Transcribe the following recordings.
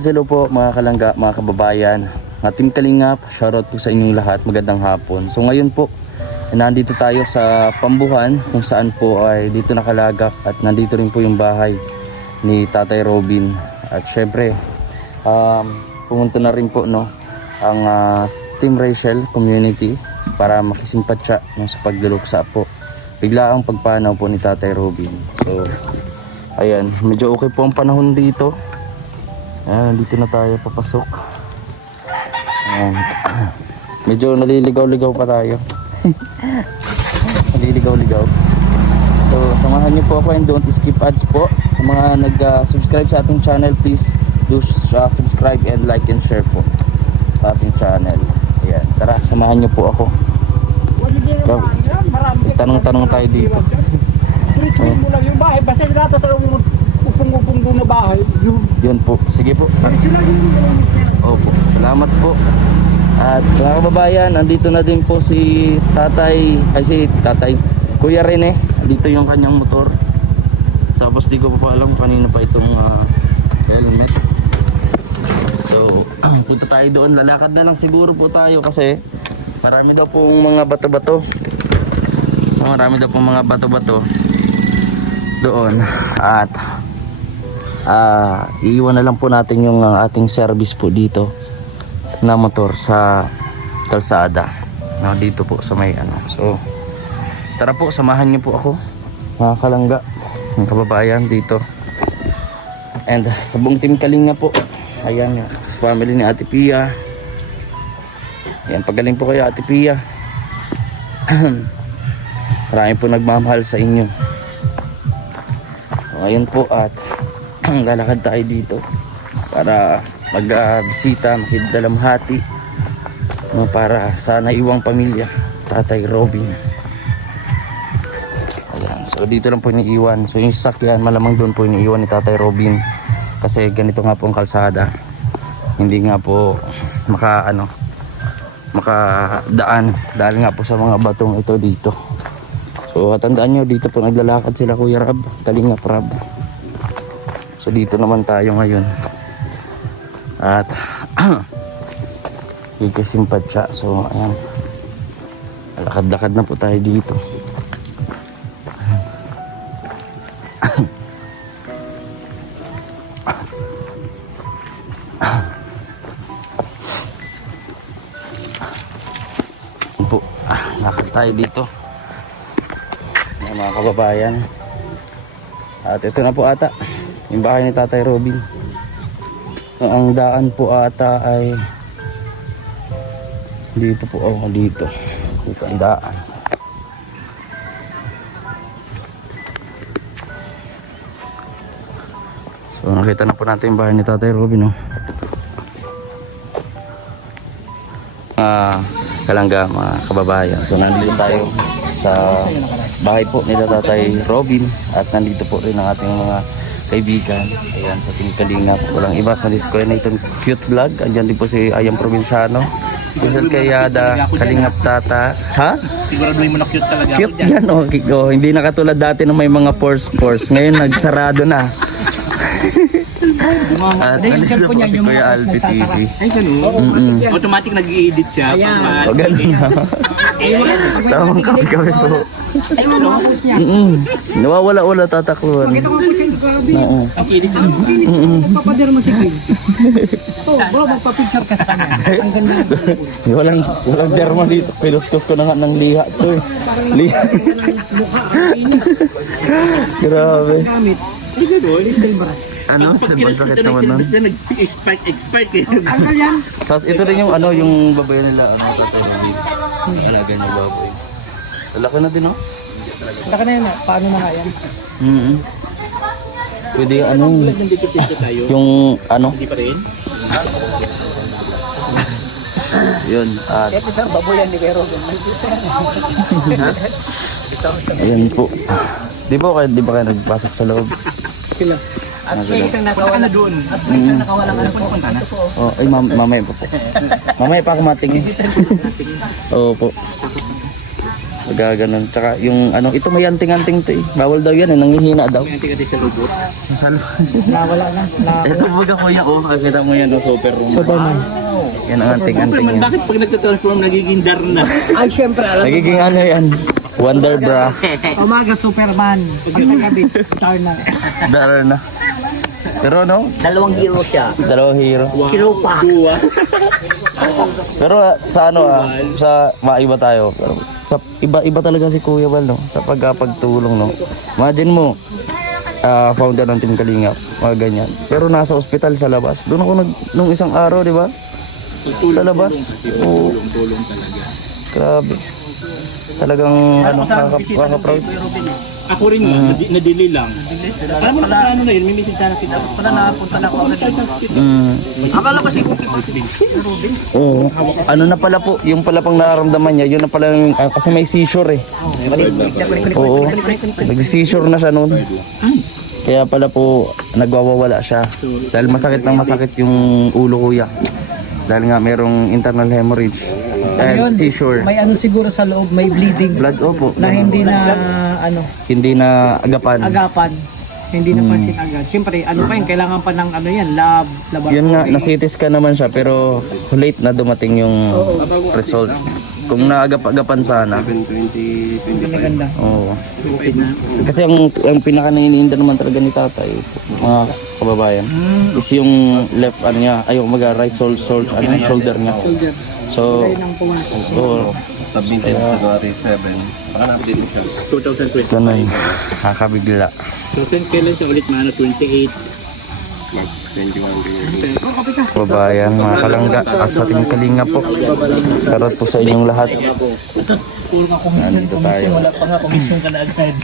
Hello po mga kalangga, mga kababayan, mga Team Kalingap, shoutout po sa inyong lahat, magandang hapon. So ngayon po, nandito tayo sa Pambuhan kung saan po ay dito nakalagak at nandito rin po yung bahay ni Tatay Robin. At syempre, pumunta na rin po ang Team Rachel Community para makisimpatya sa pagduluksa po. Bigla ang pagpanaw po ni Tatay Robin. So, ayan, medyo okay po ang panahon dito. Dito na tayo papasok. Medyo naliligaw-ligaw pa tayo. Naliligaw-ligaw. So samahan niyo po ako and don't skip ads po. Sa mga nag-subscribe sa ating channel, please do subscribe and like and share po sa ating channel. Ayan, tara samahan niyo po ako. Tanong-tanong tayo dito. Tuloy mo lang yung bahay, basta natatanong mo upong doon na bahay. Yun po, sige po. Opo, salamat po. At mga kababayan, andito na din po si Tatay, Kuya Rene. Dito yung kanyang motor. Tapos di ko pa alam kanina pa itong helmet. So, punta tayo doon. Lalakad na lang siguro po tayo kasi marami daw pong mga bato-bato. Marami daw pong mga bato-bato doon. At iiwan na lang po natin yung ating service po dito na motor sa kalsada dito po sa may so tara po, samahan niyo po ako mga kalangga, mga kababayan dito and sa buong Team Kalinga po. Ayan sa family ni Ate Pia. Ayan, pagaling po kayo Ate Pia. Marami po nagmamahal sa inyo. So, ayun po at lalakad tayo dito para magbisita, makidalamhati para sa naiwang pamilya Tatay Robin. Ayan, so dito lang po iniiwan. So yung sasakyan malamang doon po iniiwan ni Tatay Robin kasi ganito nga po ang kalsada, hindi nga po makadaan dahil nga po sa mga batong ito dito. So tandaan nyo, dito po naglalakad sila Kuya Rab, Kalingap Rab. So dito naman tayo ngayon at ikasimpatya. So ayan, lakad-lakad na po tayo dito. Po, lakad tayo dito mga kababayan. At ito na po ata yung bahay ni Tatay Robin. Ang daan po ata ay dito po, dito ang daan. So nakita na po natin yung bahay ni Tatay Robin. Kalangga, mga kababayan, so nandito tayo sa bahay po ni Tatay Robin at nandito po rin ang ating mga kaibigan. Ayan, sa Team Kalingap, walang iba kundi itong cute vlog. Andyan din po si Ayang Provinciano, Rizal Kayada, Kalingap Tata. Ha? Siguraduhin mo na cute talaga. Cute yan, hindi na katulad dati na may mga pores. Ngayon nagsarado na. At nandito po si Kuya Alpi TV. Ay, ganun? Automatic nag-i-edit siya. O ganun na. Tamang kami po. Ay, ano? Nawawala-wala tatakluhan. Oo. Nag-i-edit siya. Papader mo si Kim. Bro, magpa-picture ka sa kanya. Ang ganda. Walang derma dito. Pinuskos ko na nga ng liha to eh. Liha. Grabe. Ano? Sakit naman nun. Nag-expect. Tanggal yan. Ito rin yung yung babae nila. Alaga niya baboy. Laki na din Laki na yan. Paano na nga yan? Pwede yung Hindi pa rin? yun. Ito sir, baboyan ni Vero. Ayan po. Di ba kayo nagpasok sa loob? Sila. At may isang nakawala doon. At may isang nakawala ka na punta na. Ay mamaya pa po. Mamaya pa ako matingin. Oo po. Pagka ganun. Tsaka yung ano, ito may anting-anting to eh. Bawal daw yan eh, nangihina daw. May antika sa lubot. Nawala na. Ito buga kuya oh, kita mo yan oh, Superman. Superman. Yan ang anting-anting Superman, yan. bakit pag nagtatransform nagiging Darna? Ay, syempre, alam mo. Nagiging ano yan, Wonder Bra. Umaga, Superman. Pag sa gabi, Darna. Daro na. Pero no, Dalawang hero siya. dalawang hero. Hero pa. Pero sa ano sa maiba tayo. Pero sa iba talaga si Kuya Val no, sa pagtulong no. Imagine mo, founder ng Team Kalingap, mga ganyan. Pero nasa ospital sa labas. Doon ako nung isang araw, di ba? Sa labas. Oo. Tulong talaga. Grabe. Talagang ano, kaka-proud. Ako rin nga, nadili lang. Alam mo na ano na yun, may message sana kita. Pala napunta na ako. Akala ko si Oo. Ano na pala po, yung pala pang nararamdaman niya, yun na pala yung, kasi may seizure eh. Oo. Nag-seizure na siya noon. Kaya pala po, nagwawawala siya. Dahil masakit yung ulo kuya. Dahil nga merong internal hemorrhage. And seizure. May ano siguro sa loob, may bleeding. Blood, opo. Na hindi na, ano, Hindi na agapan. agapan. Hindi na pansin agad. Siyempre, ano pa yun, kailangan pa ng ano yan, lab. Yun nga, na-CT scan naman siya pero late na dumating yung result. Kung naagap-agapan sana. Maganda. Oo. Kasi ang pinaka naiinda naman talaga ni tatay, mga kababayan, is yung left ano niya, ay yung right shoulder niya. So, oo. Sabihin February 7. Baka natin siya. 2020. Ganun. Nakakabigla. So, kailan siya ulit mana? 28. March 21. Kababayan, mga kalangga at sa ating kalinga po. Karot po sa inyong lahat. Puro nga Nandito tayo. wala pa nga komisyon ka na agad.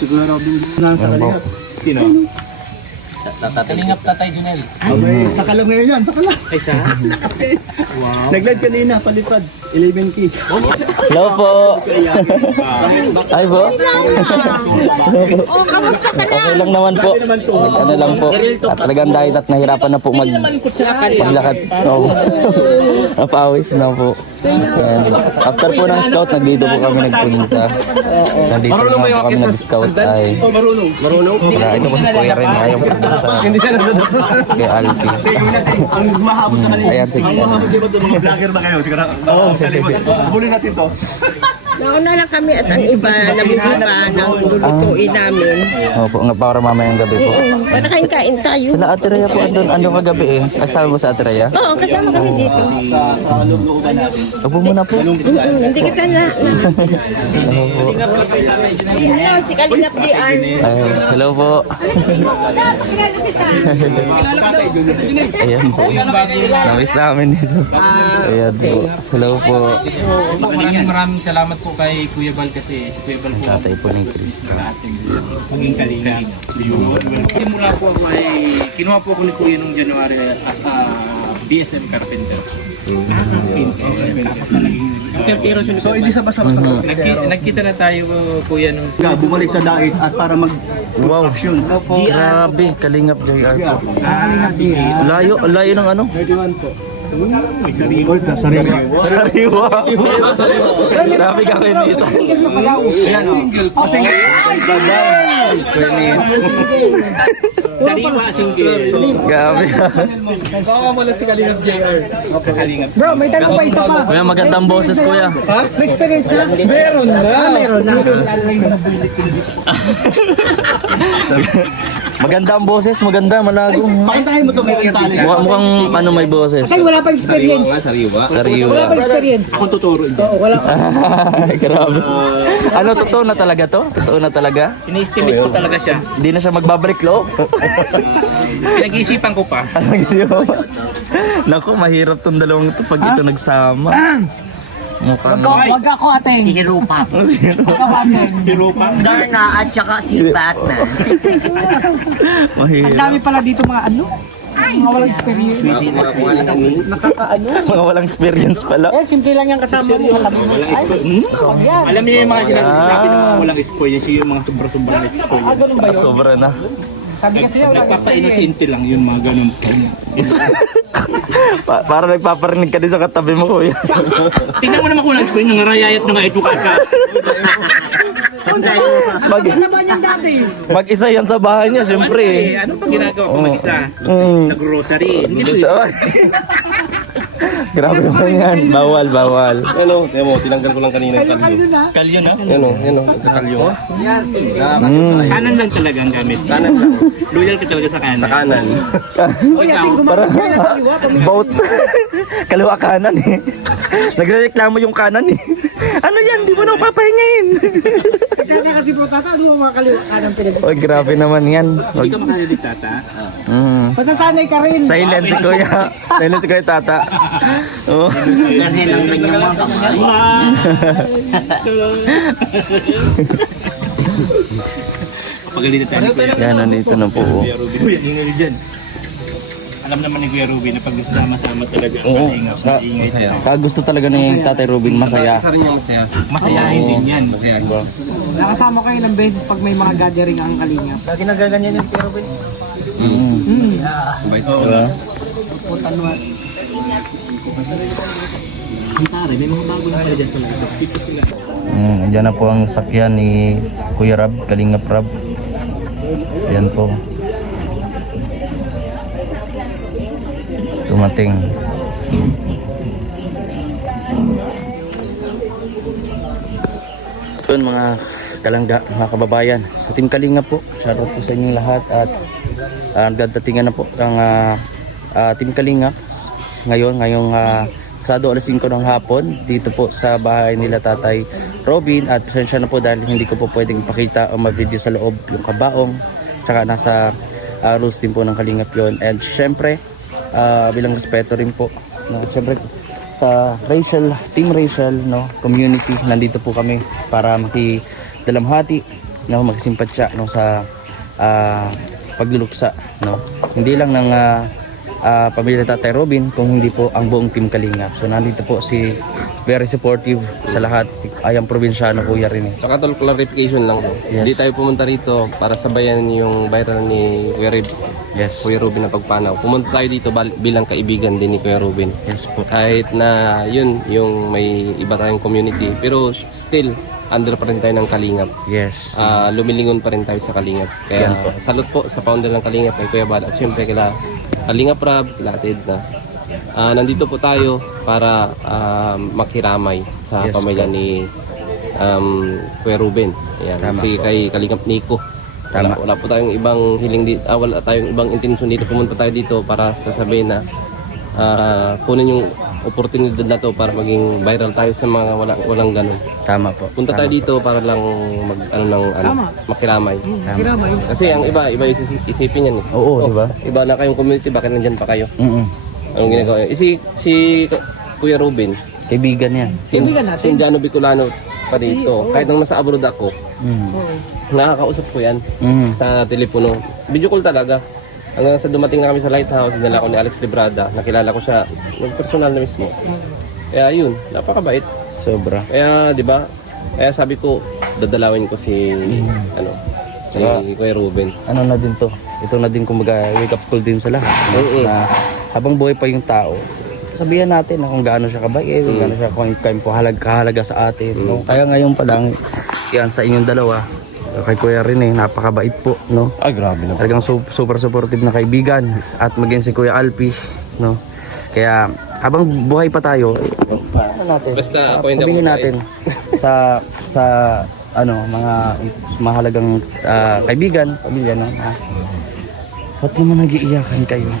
Siguro Robin sa Ano po? Sino? Kalingap Tatay Junel. Sa kalam ngayon yan, sa kalam. Ay, siya? Nag-live kanina, palipad. 11K. Hello po. Ay po. Oh, kamusta ka na? Okay lang naman po. Ano lang po. At talagang dahil at nahirapan na po paglakad. Oo. Napawis na po. Yan. After po ng scout, nagdito po kami nagpunta. Nandito naman po kami nag-scout ay. Marunong? Ito po si Kuya rin. Ayaw po punta kay Alpi. Ang mahapon sa kanina. Ayan, sige. Ang mahapon, di ba doon mga vlogger ba kayo? Siguro, oo, sa likod. Habulin natin to. Nauna lang kami at ang iba nabubuka ng lulutuin namin. Opo, nga para mamayang gabi po. Para kain-kain tayo. Sila Ate Rhea po andun kagabi eh. Nagsama mo sa Ate Rhea? Oo, kasama kami dito. Sa loob-looban natin. Upo muna po. Hindi kita na. Opo. Hello, si Kalingap DR. Ay, hello po. Ayan po. Namiss namin dito. Ayan po. Hello po. Maraming salamat po kay Kuya Val kasi si Kuya Val po Tatay po ni Krista. maging kalinga. Simula po ako ay kinuha po ako ni Kuya nung January as a BSM carpenter. Pero So, hindi sa basta-basta. nagkita na tayo Kuya nung Bumalik sa dait at para mag-action. Grabe, Kalingap JR po. Layo ng ano? Oy, sariwa. Sariwa. Grabe ka kayo dito. Ayan o. Kasing Sariwa single. Grabe. Bro, may tanong pa isa pa. Kuya, magandang boses kuya. May experience na? Meron na. Meron na. Maganda ang boses, maganda, malago. Pakitahin mo to may tali. Mukhang ano may boses. Kasi wala pang experience. Wala Sariwa. pang experience. Ako tuturo. Oo, wala pa. Grabe. Ano, totoo na talaga to? Totoo na talaga? Ini-estimate ko talaga siya. Hindi na siya magbabalik loob. Pinag-iisipan ko pa. Naku, mahirap tong dalawang to pag ito nagsama. Mukhang... Wag ako ateng. Si Hero pa. Sino? Hero pa. Darna at saka si Batman. Ang Mahirap. dami pala dito mga ano? Mga walang experience. Nakakaano? Mga walang experience pala. Eh, simple lang yung kasama mo. Alam mo. Ay, wag yan. Alam niyo yung mga sinasabi ng mga walang experience, yung mga sobra-sobrang experience. Ganun ba yun? Sobra na. Sabi kasi yun, walang experience. Nagpapa-inosente lang yung mga ganun. Para nagpaparinig ka din sa katabi mo, kuya. Tingnan mo naman kung nag-screen, nangarayayat na nga ito kaka. Mag, naman yan dati. mag-isa yan sa bahay niya, syempre. Ano pa ginagawa ko mag-isa? Nag-rosary. Grabe naman yan. Bawal, bawal. Ano, mo, tinanggal ko lang kanina yung kalyo. Kalyo na. Yan o, kalyo. Kanan lang talaga ang gamit. Kanan lang. Loyal ka talaga sa kanan. Sa kanan. Uy, ating Para gumamit ng kaliwa. vote. Kaliwa kanan eh. Nagrereklamo yung kanan eh. Ano yan? Di mo na papahingayin. Kaya kasi po tata, ano mga kaliwa kanan pinag. Oy, grabe naman yan. Hindi ka makalilig, tata. Masasanay ka rin. Silent si kuya. Silent si kuya tata. Oh. Pagalitan tayo ni Kuya. Yan, nandito na po. Kuya Ruby. Uy, ang ingay dyan. Alam naman ni Kuya Ruby na pag sama-sama talaga ang Oo. kalingap. Ingay. Kaya gusto talaga ni Tatay Robin masaya. Isa rin yung masaya. Masayahin din yan. Masaya. Nakasama ko ilang beses pag may mga gathering ang kalingap. Lagi nagaganyan yung pero Ben. Bait. Diba? Putan mo. Ang taray, may mga bago na pala dyan talaga. Dito sila. Andyan na po ang sakyan ni Kuya Rab, Kalingap Rab. Ayan po. Dumating. Yun mga kalangga, mga kababayan. Sa Team Kalingap po, shoutout po sa inyong lahat at dadatingan na po ang Team Kalingap ngayong Sabado alas 5 ng hapon dito po sa bahay nila Tatay Robin, at pasensya na po dahil hindi ko po pwedeng ipakita o mag-video sa loob yung kabaong, tsaka nasa rules din po ng Kalingap yon. And syempre bilang respeto rin po, no, syempre sa Team Rachel, no, community, nandito po kami para makidalamhati, no, magsimpatsya, no, sa pagluluksa, no, hindi lang ng pamilya Tatay Robin, kung hindi po ang buong Team Kalingap. So nandito po si very supportive sa lahat, si Ayang Probinsyano, Kuya Rene. Tsaka tol, clarification lang po. Yes. Hindi tayo pumunta rito para sabayan yung viral ni Yes. Kuya Ruben na pagpanaw. Pumunta tayo dito bilang kaibigan din ni Kuya Ruben. Yes po. Kahit na yun, yung may iba tayong community, pero still, under pa rin tayo ng Kalingap. Yes. Lumilingon pa rin tayo sa Kalingap. Kaya Yan po. salute po sa founder ng Kalingap, kay Kuya Bal. At syempre kila Kalingap Rab, Latid na. Nandito po tayo para makiramay sa Yes pamilya po. ni Kuya Ruben. Ayan, Tama si po. kay Kalingap Nico. Tama. Wala po tayong ibang hiling dito, wala tayong ibang intensyon dito. Pumunta tayo dito para sasabihin na kunin yung oportunidad na to para maging viral tayo sa mga walang ganun. Tama po. Punta tayo Tama dito para lang Tama. makiramay. Kiramay. Kasi ang iba isipin yan eh. po. Oo, di ba? Iba na kayong community, bakit nandyan pa kayo? Anong ginagawa nyo? Si Kuya Ruben, Kaibigan yan. Kaibigan natin. si Indiano Bicolano pa rito. Kahit nang nasa abroad ako, nakakausap ko yan sa telepono. Video call talaga. Hanggang sa dumating na kami sa lighthouse, dinala ko ni Alex Librada, nakilala ko siya ng personal na mismo. Kaya yun, napakabait. Sobra. Kaya 'di ba? Kaya sabi ko, dadalawin ko si si Kuya Ruben. Ano na din to? Ito na din kumbaga wake up call din sa lahat. Na habang buhay pa yung tao, sabihan natin na kung gaano siya kabait, kung gaano siya kahalaga sa atin. No? Kaya ngayon pa lang, yan sa inyong dalawa, kay Kuya Rene, napakabait po, no? Ay, grabe na. Talagang super supportive na kaibigan, at maging si Kuya Alpi, no? Kaya habang buhay pa tayo, ano natin? Basta ako hindi sabihin ako natin sa mga mahalagang kaibigan, pamilya, no? Ba't naman nag-iiyakan kayo?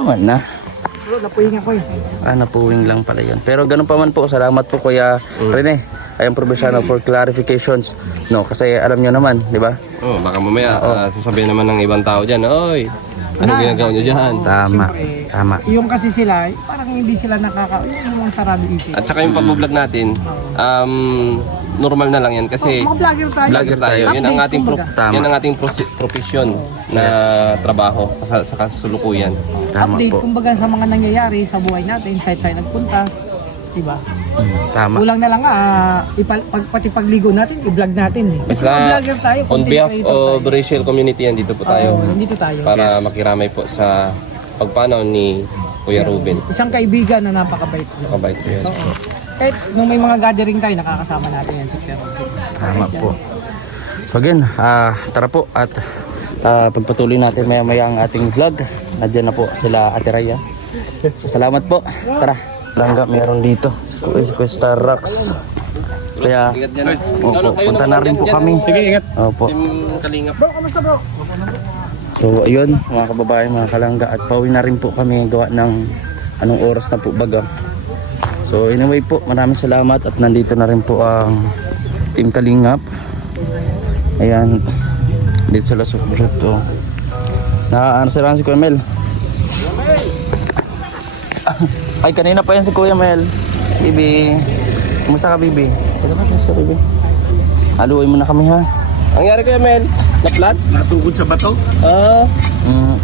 Tama na. Bro, napuhinga ko eh. Napuwing lang pala yun. Pero ganun pa man po, salamat po Kuya Rene, Ayang Probinsyano, for clarifications. No, kasi alam nyo naman, di ba? Oh, baka mamaya sasabihin naman ng ibang tao diyan, "Oy, anong ginagawa niyo diyan?" Tama, tama. Yung kasi sila, parang hindi sila yung mga sarado isip. At saka yung pag-vlog natin, normal na lang yan kasi Mga vlogger tayo. vlogger tayo. Yun ang Update, ating kumbaga. Tama. yan ang ating profesyon na trabaho sa kasulukuyan. Tama Update, po. kumbaga sa mga nangyayari sa buhay natin, saan tayo nagpunta. Diba? Tama. Kulang na lang pati pagligo natin, i-vlog natin eh. Kasi Basta, mga vlogger tayo, on content behalf creator of tayo. Rachel Community, andito po tayo. Oo, nandito tayo. Para makiramay po sa pagpanaw ni Kuya Ruben. Isang kaibigan na napakabait. Nakabait po yan. Oo. Kahit nung may mga gathering tayo, nakakasama natin yan sa Pero. Tama po. So again, tara po at pagpatuloy natin maya-maya ang ating vlog. Nandiyan na po sila Ate Raya. So salamat po. Tara. Langga meron dito. Si Cuesta Rocks. Kaya, Ingat dyan. opo, punta na rin po kami. Sige, ingat. Opo. Team Kalingap. So ayun, mga kababayan, mga kalangga, at pauwi na rin po kami gawa ng anong oras na po baga. So anyway po, maraming salamat at nandito na rin po ang Team Kalingap. Ayan, dito sila sa proyekto. Nakaansirahan si Kuya Mel. Ay, kanina pa yan si Kuya Mel. Bibi, kumusta ka Bibi? Kumusta ka Bibi? Haluin mo na kami ha. Ang nangyari Kuya Mel? Na-flat? Natugod sa bato?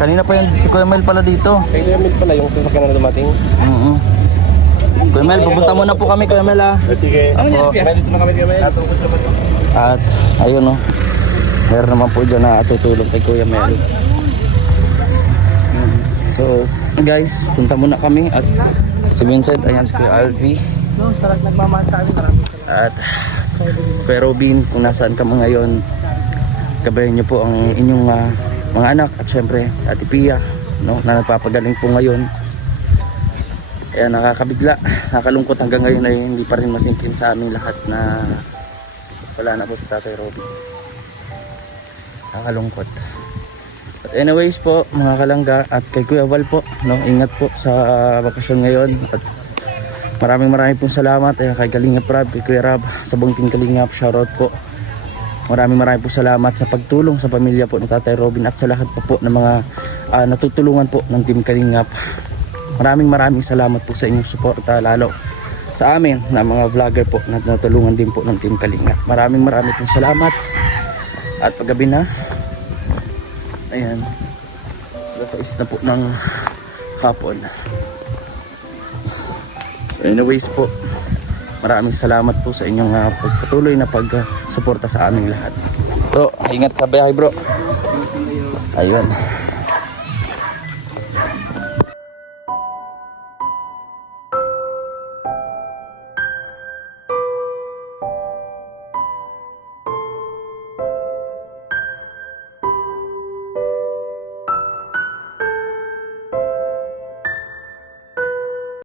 Kanina pa yan si Kuya Mel pala dito. Kay Kuya Mel pala yung sasakyan na dumating. Kuya Mel, pupunta muna po kami Kuya Mel ha. Sige. Opo. Dito na kami Kuya Mel. Natugod sa bato. At ayun o, meron naman po dyan na tutulong kay Kuya Mel. So guys, punta muna kami at si Vincent, ayan si Kuya Alfie. No, sarap nagmamahal sa amin. Maraming At Kuya Robin, kung nasaan ka mo ngayon, gabayan niyo po ang inyong mga anak at syempre Ate Pia, no, na nagpapagaling po ngayon. Kaya nakakabigla, nakakalungkot hanggang ngayon ay hindi pa rin masingkin sa aming lahat na wala na po si Tatay Robin. Nakakalungkot. But anyways po mga kalangga at kay Kuya Val po, no, ingat po sa bakasyon ngayon at maraming pong salamat kay Kalingap Rab, kay Kuya Rab, sa buong Team Kalingap, shoutout po. Maraming pong salamat sa pagtulong sa pamilya po ni Tatay Robin at sa lahat po ng mga natutulungan po ng Team Kalingap. Maraming salamat po sa inyong suporta, lalo sa amin na mga vlogger po na natulungan din po ng Team Kalingap. Maraming pong salamat. At paggabi na, ayan, alas 6 na po ng hapon. Anyways po, maraming salamat po sa inyong pagpatuloy na pagsuporta sa aming lahat. Bro, ingat sa biyahe bro. Ayun.